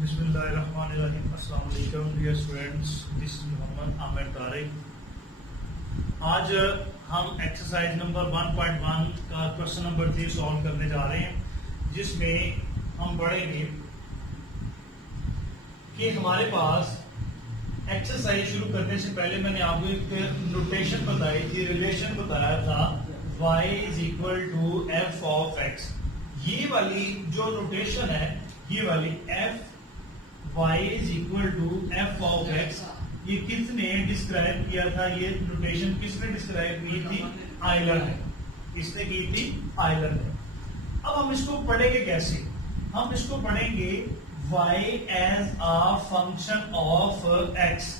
बिस्मिल्लाहिर्रहमानिर्रहीम। अस्सलाम वालेकुम dear students, this is Mohammad Aamir Tariq. आज हम एक्सरसाइज नंबर 1.1 का क्वेश्चन नंबर 3 सॉल्व करने जा रहे हैं, जिसमें हम पढ़ेंगे कि हमारे पास एक्सरसाइज शुरू करने से पहले मैंने आपको एक नोटेशन बताई थी, रिलेशन बताया था y is equal to F of X. ये वाली जो नोटेशन है, ये वाली F y is equal to F of X, ये किसने डिस्क्राइब किया था? ये नोटेशन किसने डिस्क्राइब की थी? आयलर ने। किसने की थी? आयलर ने। अब हम इसको पढ़ेंगे कैसे? हम इसको पढ़ेंगे y as a function of x,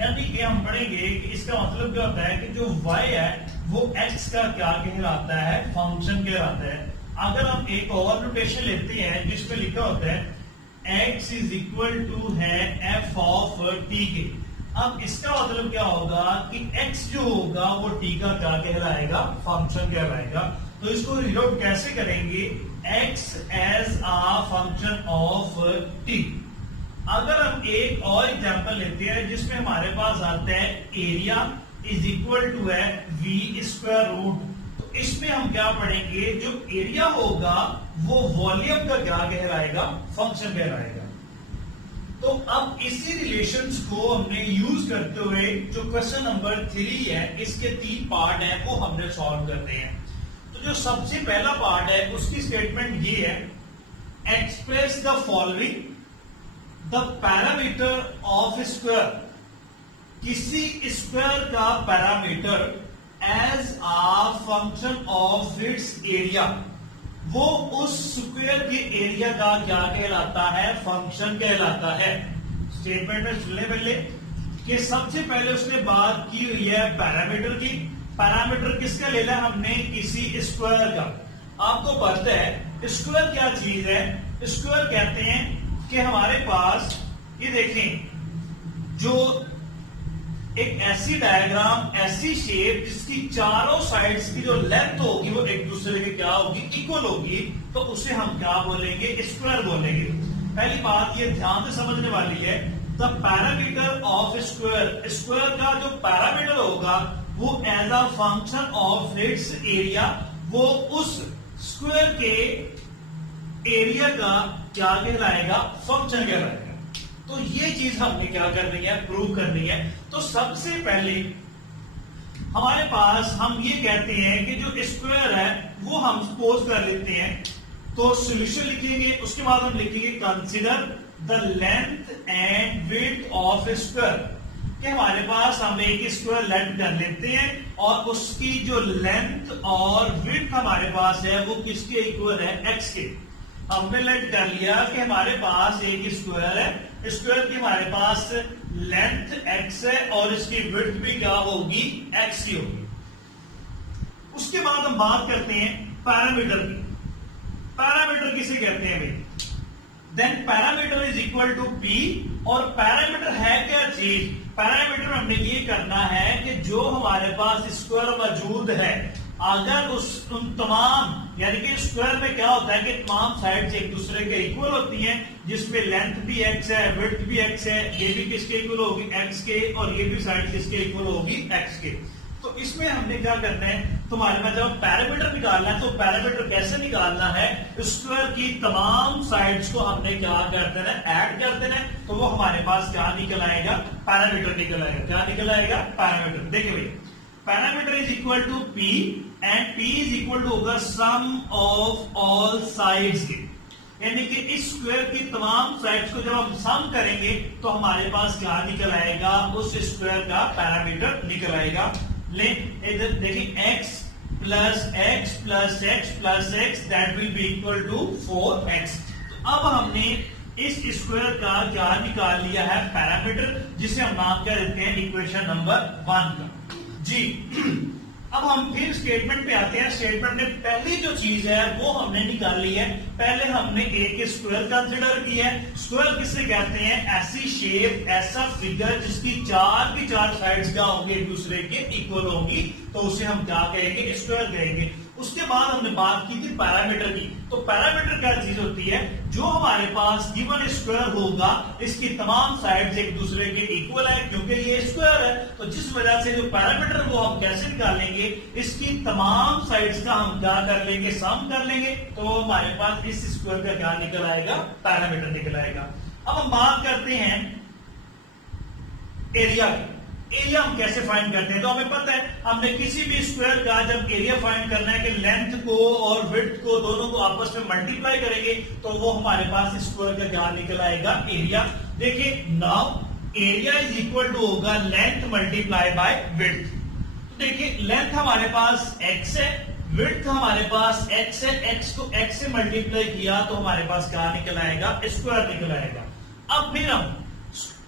यानी कि हम पढ़ेंगे कि इसका मतलब क्या होता है कि जो y है वो x का क्या कहलाता है? फंक्शन कहलाता है। अगर हम एक और नोटेशन लेते हैं जिसमें लिखा होता है x इज इक्वल टू है f ऑफ t के, अब इसका मतलब क्या होगा कि x जो होगा वो t का क्या कहलाएगा? फंक्शन कहलाएगा। तो इसको रिलोट कैसे करेंगे? x as a function of t। अगर हम एक और एग्जांपल लेते हैं जिसमें हमारे पास आता है एरिया इज इक्वल टू है v स्क्वायर रूट, तो इसमें हम क्या पढ़ेंगे? जो एरिया होगा वो वॉल्यूम का क्या कहलाएगा? फंक्शन कहलाएगा। तो अब इसी रिलेशंस को हमने यूज करते हुए जो क्वेश्चन नंबर 3 है, इसके 3 पार्ट है, वो हमने सॉल्व करते हैं। तो जो सबसे पहला पार्ट है उसकी स्टेटमेंट ये है, express the following the parameter of square. किसी स्क्वायर का parameter as a function of its area, वो उस स्क्वायर के एरिया का क्या कहलाता है? फंक्शन कहलाता है। स्टेटमेंट में सुनने पहले कि सबसे पहले उसने बात की हुई है पैरामीटर की। पैरामीटर किसका लेना है हमने? किसी स्क्वायर का। आपको पता है स्क्वायर क्या चीज है? स्क्वायर कहते हैं कि हमारे पास ये देखें, जो एक ऐसी डायग्राम, ऐसी शेप जिसकी चारों साइड्स की जो लेंथ होगी वो एक दूसरे के क्या होगी? इक्वल होगी, तो उसे हम क्या बोलेंगे? स्क्वायर बोलेंगे। पहली बात ये ध्यान से समझने वाली है, the parameter of square, square का जो पैरामीटर होगा वो as a function of its area, वो उस स्क्वायर के एरिया का क्या कहलाएगा? फंक्शन कहलाएगा। तो ये चीज हमने क्या करनी है? प्रूव करनी है। तो सबसे पहले हमारे पास हम ये कहते हैं कि जो स्क्वायर है वो हम सपोज कर लेते हैं, तो सॉल्यूशन लिखेंगे, उसके बाद हम लिखेंगे consider the length and width of square. कि हमारे पास हम एक स्क्वायर लेट कर लेते हैं और उसकी जो लेंथ और विड्थ हमारे पास है वो किसके इक्वल है? एक्स के। हमने लेट कर लिया कि हमारे पास एक स्क्वायर है, स्क्वायर की हमारे पास लेंथ x है और इसकी विड्थ भी क्या होगी? x की होगी। उसके बाद हम बात करते हैं पैरामीटर की। पैरामीटर किसे कहते हैं भाई? Then parameter is equal to p। और पैरामीटर है क्या चीज? पैरामीटर में हमने ये करना है कि जो हमारे पास स्क्वायर मौजूद है, अगर उन तमाम, यानी कि स्क्वायर में क्या होता है कि तमाम साइड्स एक दूसरे के इक्वल होती हैं, जिसमें लेंथ भी x है, विड्थ भी x है, ये भी किसके इक्वल होगी? x के, और ये भी साइड किसके इक्वल होगी? x के। तो इसमें हमने क्या करना है? तुम्हारे पास जब पैरामीटर निकालना है तो पैरामीटर कैसे निकालना है? स्क्वायर की तमाम साइड्स को हमने क्या कर देना है? ऐड कर देना है। तो वो हमारे पास क्या निकल आएगा? पैरामीटर निकल आएगा। क्या निकल आएगा? पैरामीटर। देखिए भाई, parameter is equal to p and p is equal to होगा सम ऑफ ऑल साइड्स के, यानी कि इस स्क्वायर की तमाम साइड्स को जब हम सम करेंगे तो हमारे पास क्या निकल आएगा? उस स्क्वायर का पैरामीटर निकल आएगा। ले इधर देखिए, x plus X plus X plus X that will be equal to 4x। तो अब हमने इस स्क्वायर का क्या निकाल लिया है? पैरामीटर, जिसे हम नाम क्या देते हैं? इक्वेशन नंबर 1 का। जी अब हम फिर स्टेटमेंट पे आते हैं। स्टेटमेंट में पहली जो चीज है वो हमने निकाल ली है। पहले हमने एक स्क्वायर कंसिडर किया है। स्क्वायर किससे कहते हैं? ऐसी शेप, ऐसा फिगर जिसकी चार की चार साइड्स क्या होंगी? एक दूसरे के इक्वल होंगी, तो उसे हम क्या कहेंगे? स्क्वायर कहेंगे। उसके बाद हमने बात की थी पैरामीटर की। तो पैरामीटर क्या चीज होती है, जो हमारे पास गिवन स्क्वायर होगा इसकी तमाम साइड्स एक दूसरे के इक्वल है, क्योंकि ये स्क्वायर है, तो जिस वजह से जो पैरामीटर वो हम कैसे निकालेंगे, इसकी तमाम साइड्स का हम क्या कर लेंगे, सम कर लेंगे, तो हमारे पास इस स्क्वायर का क्या निकल आएगा, पैरामीटर निकल आएगा। अब हम बात करते हैं एरिया की। एरिया हम कैसे फाइंड करते हैं, तो हमें पता है हमने किसी भी स्क्वायर का जब एरिया फाइंड करना है कि लेंथ को और विड्थ को दोनों को आपस में मल्टीप्लाई करेंगे तो वो हमारे पास स्क्वायर का क्या निकल आएगा, एरिया। देखिए now area is equal to होगा लेंथ मल्टीप्लाई बाय विड्थ। तो देखिए लेंथ हमारे पास x है, विड्थ हमारे पास x है, x को x से मल्टीप्लाई किया तो हमारे पास क्या निकल आएगा, स्क्वायर निकल आएगा। अब फिर हम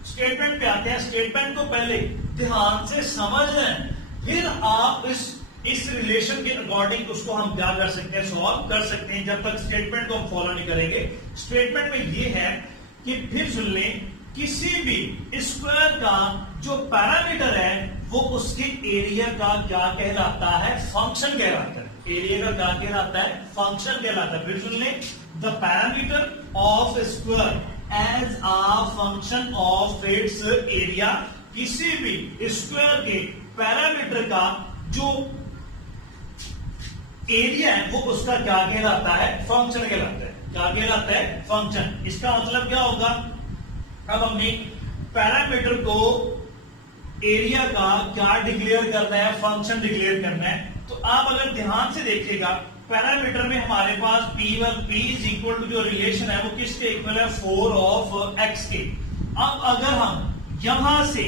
स्टेटमेंट पे आते हैं। स्टेटमेंट को पहले ध्यान से समझ लें, फिर आप इस रिलेशन के अकॉर्डिंग उसको हम क्या कर सकते हैं, सॉल्व कर सकते हैं। जब तक स्टेटमेंट को हम फॉलो नहीं करेंगे, स्टेटमेंट में ये है कि फिर सुन लें, किसी भी स्क्वायर का जो पैरामीटर है वो उसके एरिया का क्या कहलाता है, फंक्शन कहलाता है। एरिया का क्या कहलाता है, फंक्शन कहलाता है। फिर सुन लें, the parameter of square as a function of its area. किसी भी स्क्वायर के पैरामीटर का जो एरिया है वो उसका क्या कहलाता है, फंक्शन कहलाता है। क्या कहलाता है, फंक्शन। इसका मतलब क्या होगा, अब हमने पैरामीटर को एरिया का क्या डिक्लेयर करना है, फंक्शन डिक्लेयर करना है। तो आप अगर ध्यान से देखिएगा, पैरामीटर में हमारे पास P इज इक्वल टू जो रिलेशन है वो किसके इक्वल है, 4 ऑफ x के। अब अगर हम यहां से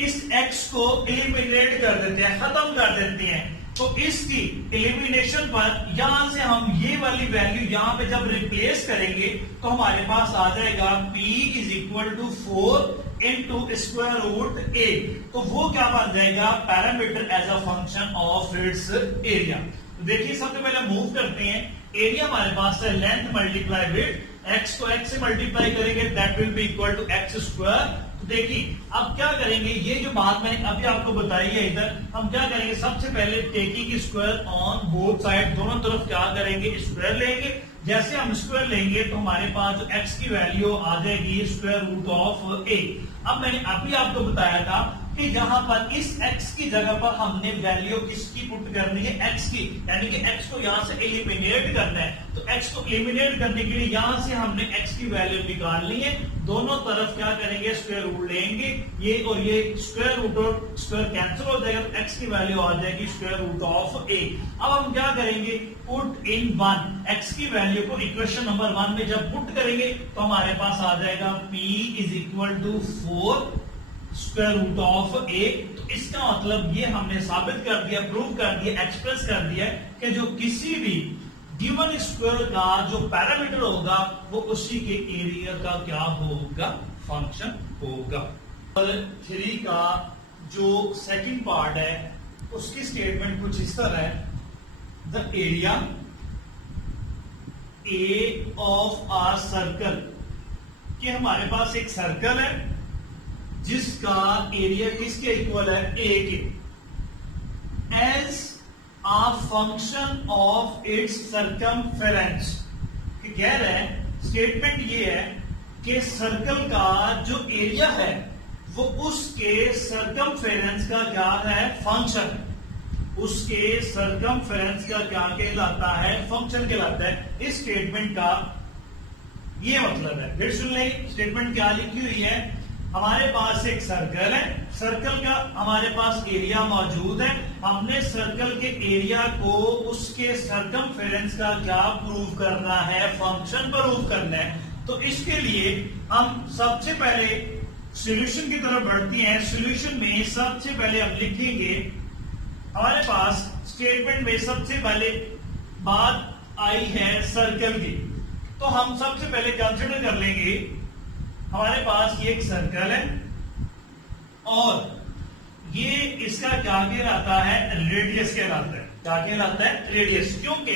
इस x को एलिमिनेट कर देते हैं, खत्म कर देते हैं, तो इसकी एलिमिनेशन पर यहां से हम ये वाली वैल्यू यहां पे जब रिप्लेस करेंगे तो हमारे पास आ जाएगा P is equal to 4 into square root a। तो वो क्या बन जाएगा, parameter as a function of its area. देखिए सबसे पहले मूव करते हैं। एरिया हमारे पास है लेंथ मल्टीप्लाई विड्थ, x को x से मल्टीप्लाई करेंगे that will be equal to x square. तो देखिए अब क्या करेंगे, ये जो बात मैंने अभी आपको बताई है, इधर हम क्या करेंगे, सबसे पहले taking square on both side, दोनों तरफ क्या करेंगे, स्क्वायर लेंगे। जैसे हम स्क्वायर लेंगे तो हमारे पास जो x की वैल्यू आ जाएगी स्क्वायर रूट ऑफ a। अब मैंने अभी आपको बताया था कि जहां पर इस x की जगह पर हमने वैल्यू किसकी पुट करनी है, x की, यानी कि x को यहां से एलिमिनेट करना है। तो x को एलिमिनेट करने के लिए यहां से हमने x की वैल्यू निकालनी है। दोनों तरफ क्या करेंगे, स्क्वायर रूट लेंगे, ये और ये स्क्वायर रूट और स्क्वायर कैंसिल हो जाएगा, तो x की वैल्यू आ जाएगी स्क्वायर रूट ऑफ a। अब हम क्या करेंगे, पुट इन 1, x की वैल्यू को इक्वेशन नंबर 1 में जब पुट करेंगे तो हमारे पास आ जाएगा p is equal to 4 square root of a। तो इसका मतलब ये हमने साबित कर दिया, प्रूव कर दिया, एक्सप्रेस कर दिया कि जो किसी भी गिवन स्क्वायर का जो पैरामीटर होगा वो उसी के एरिया का क्या होगा, फंक्शन होगा। 3 का जो सेकंड पार्ट है उसकी स्टेटमेंट कुछ इस तरह है, the area A of a circle, कि हमारे पास एक सर्कल है जिसका एरिया किसके इक्वल है, ए के, as a function of its circumference। कह रहे हैं, स्टेटमेंट ये है कि सर्कल का जो एरिया है वो उसके सर्कमफेरेंस का क्या है, फंक्शन। उसके सर्कमफेरेंस का क्या कहलाता है, फंक्शन कहलाता है। इस स्टेटमेंट का ये मतलब है। फिर सुन ले, स्टेटमेंट क्या लिखी हुई है, हमारे पास एक सर्कल है, सर्कल का हमारे पास एरिया मौजूद है, हमने सर्कल के एरिया को उसके सर्कमफेरेंस का क्या प्रूव करना है, फंक्शन प्रूव करना है। तो इसके लिए हम सबसे पहले सॉल्यूशन की तरफ बढ़ते हैं। सॉल्यूशन में सबसे पहले हम लिखेंगे, हमारे पास स्टेटमेंट में सबसे पहले बात आई है सर्कल की, तो हम सबसे पहले कंसिडर कर लेंगे हमारे पास ये एक सर्कल है और ये इसका क्या कहलाता है, रेडियस कहलाता है। क्या कहलाता है, रेडियस। क्योंकि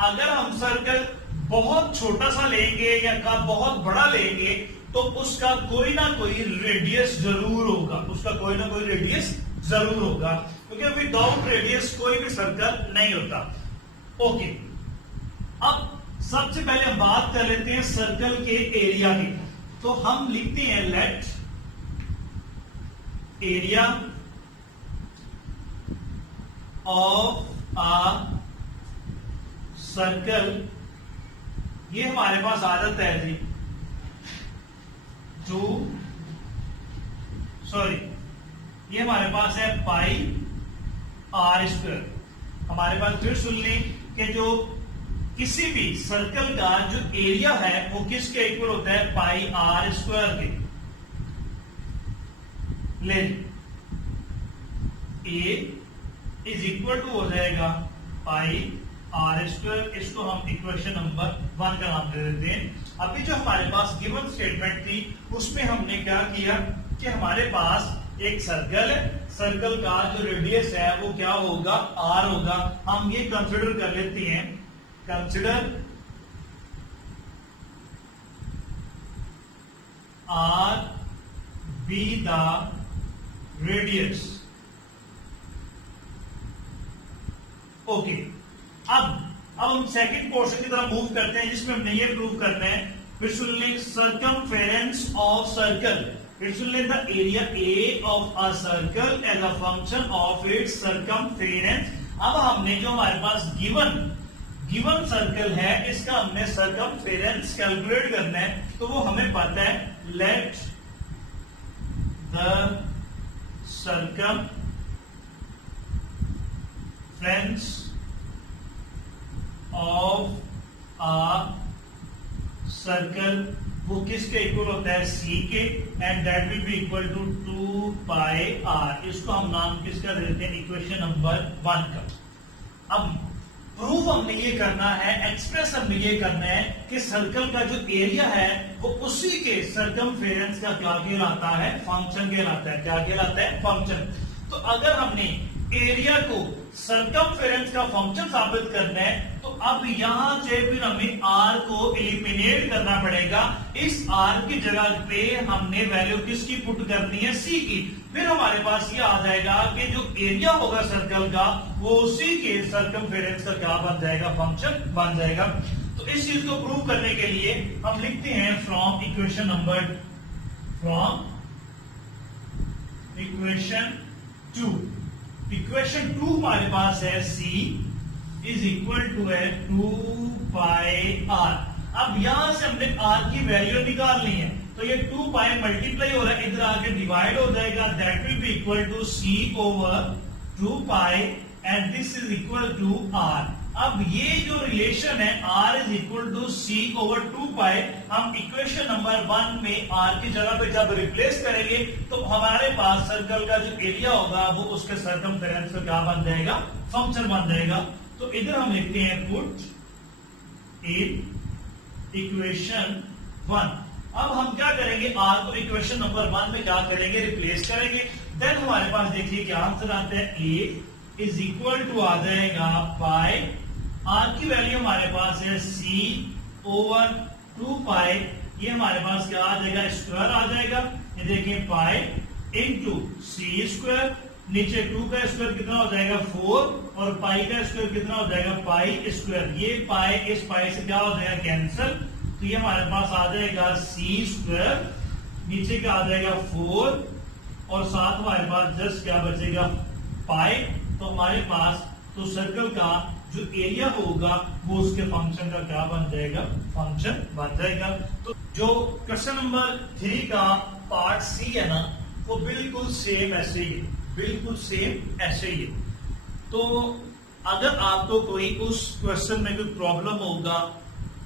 अगर हम सर्कल बहुत छोटा सा लेंगे या का बहुत बड़ा लेंगे तो उसका कोई ना कोई रेडियस जरूर होगा, उसका कोई ना कोई रेडियस जरूर होगा, क्योंकि विदाउट रेडियस कोई भी सर्कल नहीं होता। ओके, अब सबसे पहले हम बात कर लेते हैं सर्कल के एरिया की। तो हम लिखते हैं let area of a circle, ये हमारे पास आदत है जी, ये हमारे पास है पाई आर स्क्वायर। हमारे पास फिर सुन लें कि जो किसी भी सर्कल का जो एरिया है वो किसके इक्वल होता है, पाई आर स्क्वायर के। ले ए इज इक्वल टू हो जाएगा पाई आर स्क्वायर। इसको हम इक्वेशन नंबर 1 का नाम दे देते हैं। अभी जो हमारे पास गिवन स्टेटमेंट थी उसमें हमने क्या किया कि हमारे पास एक सर्कल है, सर्कल का जो रेडियस है वो क्या होगा, आर होगा। हम ये कंसिडर कर लेते हैं, consider R be the radius. Okay, अब हम सेकंड पोर्शन की तरफ मूव करते हैं जिसमें हमने ये प्रूव करना है, फिर सुन लें सर्कमफेरेंस ऑफ सर्कल, फिर सुन लें the area A of a circle as a function of its circumference. अब हमने जो हमारे पास गिवन सर्कल है इसका हमने सर्कमफेरेंस कैलकुलेट करना है। तो वो हमें पता है, let the circumference of a circle वो किसके इक्वल होता है, सी के, and that will be equal to 2 pi R. इसको हम नाम किसका देते हैं, इक्वेशन नंबर 1 का। अब प्रूफ हमने ये करना है, एक्सप्रेस हमने ये करना है कि सर्कल का जो एरिया है वो उसी के सर्कमफेरेंस का क्या कहलाता है, फंक्शन कहलाता है। क्या कहलाता है, फंक्शन। तो अगर हमने एरिया को सर्कमफेरेंस का फंक्शन साबित करना है तो अब यहां से फिर हमें आर को एलिमिनेट करना पड़ेगा। इस आर की जगह पे हमने वैल्यू किसकी पुट करनी है, सी की। फिर हमारे पास ये आ जाएगा कि जो एरिया होगा सर्कल का वो उसी के सर्कमफेरेंस का क्या बन जाएगा, फंक्शन बन जाएगा। तो इस चीज को प्रूव करने के लिए हम लिखते हैं फ्रॉम इक्वेशन 2। इक्वेशन 2 हमारे पास है c इज इक्वल टू है 2 पाई आर। अब यहां से हमने r की वैल्यू निकालनी है, तो ये 2 पाई मल्टीप्लाई हो रहा है, इधर आके डिवाइड हो जाएगा, that will be equal to c over 2 pi and this is equal to r। अब ये जो रिलेशन है r is equal to c over 2 pi, हम इक्वेशन नंबर 1 में r की जगह पे जब रिप्लेस करेंगे तो हमारे पास सर्कल का जो एरिया होगा वो उसके सर्कमफेरेंस का क्या बन जाएगा, फंक्शन बन जाएगा। तो इधर हम लिखते हैं पुट इन इक्वेशन 1। अब हम क्या करेंगे, r को इक्वेशन नंबर 1 में क्या करेंगे, रिप्लेस करेंगे। देन हमारे पास देखिए क्या आंसर आता है, a इज इक्वल टू आ जाएगा पाई, आर की वैल्यू हमारे पास है c ओवर 2 पाई, ये हमारे पास क्या आ जाएगा, स्क्वायर आ जाएगा। ये देखिए पाई इंटू सी स्क्वायर, नीचे 2 का स्क्वायर कितना हो जाएगा 4 और पाई का स्क्वायर कितना हो जाएगा पाई स्क्वायर। ये पाई इस पाई से क्या हो जाएगा, कैंसिल। तो ये हमारे पास आ जाएगा सी स्क्वायर, नीचे क्या आ जाएगा 4 और साथ हमारे पास जस्ट क्या बचेगा पाई। तो हमारे पास तो सर्कल का जो एरिया होगा वो उसके फंक्शन का क्या बन जाएगा, फंक्शन बन जाएगा। तो जो क्वेश्चन नंबर 3 का पार्ट सी है ना, वो बिल्कुल सेम ऐसे ही, बिल्कुल सेम ऐसे ही। तो अगर आपको कोई उस क्वेश्चन में कोई प्रॉब्लम होगा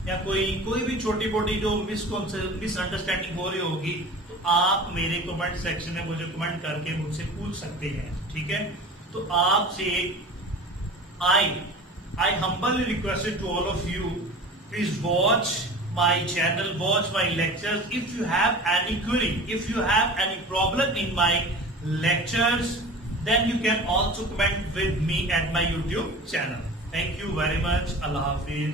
या कोई भी छोटी मोटी जो मिसअंडरस्टैंडिंग हो रही होगी तो आप मेरे कमेंट सेक्शन में मुझे कमेंट करके मुझसे पूछ सकते हैं, ठीक है। तो आपसे I humbly request to all of you, please watch my channel, watch my lectures. If you have any query, if you have any problem in my lectures, then you can also comment with me at my YouTube channel. Thank you very much. Allah Hafiz.